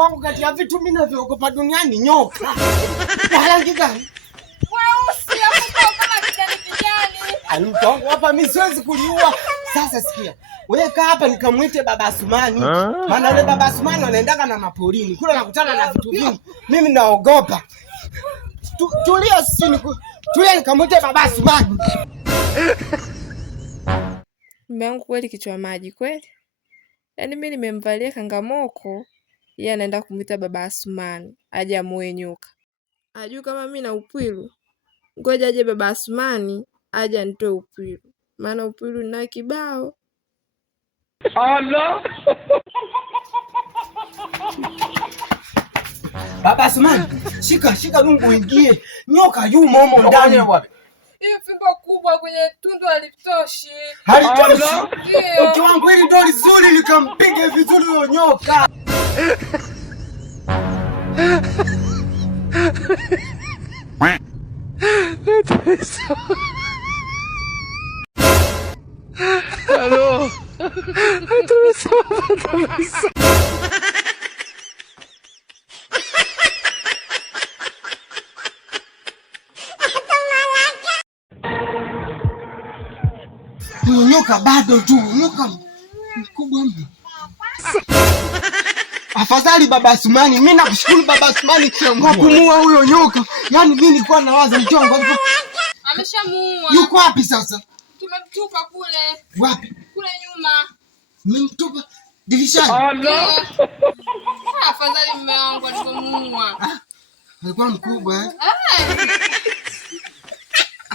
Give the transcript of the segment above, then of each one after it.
wangu kati ya vitu mimi navyogopa duniani nyoka. Kwa rangi gani? Weusi hapo kama kijani. Mke wangu hapa mimi siwezi kuliua. Sasa sikia. Wewe kaa hapa nikamuite Baba Asumani. Maana yule Baba Asumani anaendaga na mapolini. Kule nakutana na vitu vingi. Mimi naogopa. Tulia sisi tulia nikamuite Baba Asumani. Mume wangu kweli kichwa maji kweli. Yaani mimi nimemvalia kangamoko, yeye anaenda kumuita Baba Asumani aje amuoe nyoka. Ajui kama mimi na upwilu. Ngoja aje Baba Asumani aje anitoe upwilu. Maana upwilu na kibao. Allah. Baba Asumani, shika lungu uingie. Nyoka yumo humo ndani wapi? Hiyo fimbo kubwa kwenye tundu halitoshi. Halitoshi. Mke wangu hili ndio lizuri nikampige vizuri huyo nyoka. Hello. Nyoka bado tu, nyoka mkubwa mno. Afadhali Baba Asumani, mimi nakushukuru Baba Asumani kwa kumuua huyo nyoka. Yaani mimi nilikuwa nawaza mchongo. Ameshamuua. Yuko wapi sasa? Tumemtupa kule. Wapi? Kule nyuma. Mmemtupa dirishani? Allah. Afadhali mume wangu alipomuua. Alikuwa mkubwa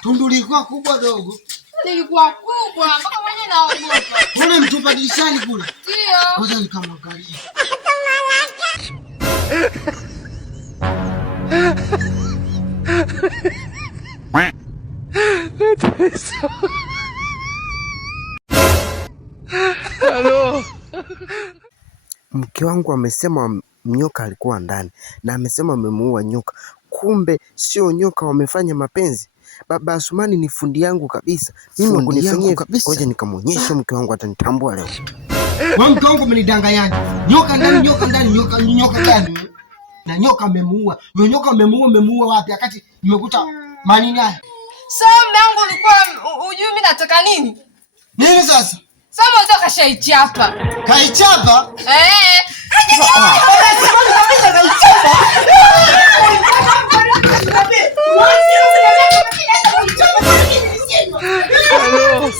Tundu lilikuwa kubwa dogo. Lilikuwa kubwa mpaka mwenyewe naogopa. Wewe mtupa dirishani kule? Ndio. Ngoja nikamwangalie. Hello. Mke wangu amesema nyoka alikuwa ndani na amesema amemuua nyoka. Kumbe sio nyoka, wamefanya mapenzi. Baba Asumani ni fundi yangu kabisa. Mimi kunifanyia kabisa. Ngoja nikamwonyesha mke wangu atanitambua leo. Wewe mke wangu umenidanganya. Nyoka ndani, nyoka ndani. Na nyoka amemuua. Nyoka amemuua wapi? Wakati nimekuta manini haya. So mume wangu ulikuwa hujui mimi nataka nini? Nini sasa? Sasa mwanzo kashaichapa. Kaichapa? Hello.